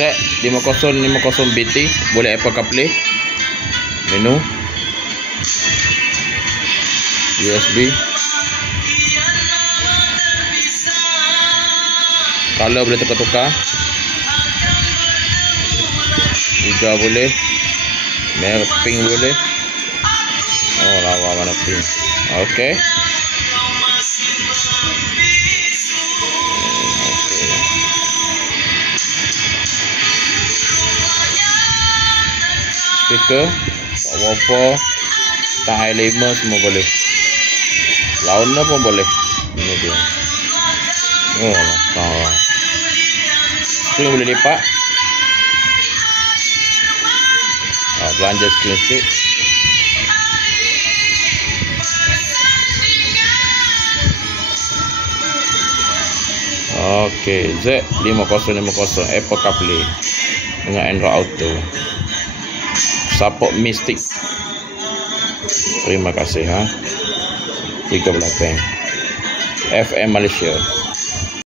Z550 BT, boleh Apple CarPlay. Menu USB, color boleh tukar-tukar, hijau boleh, merah pink boleh. Oh, lawa warna pink. Okey. Speaker, woofer, tang air 5 semua boleh. Launer pun boleh. Ini dia. Oh, lah. Screen boleh lipat. Belanja screen stick. Okey, Z550 Apple CarPlay dengan Android Auto. Support Mystic. Terima kasih 3 Belatang FM Malaysia.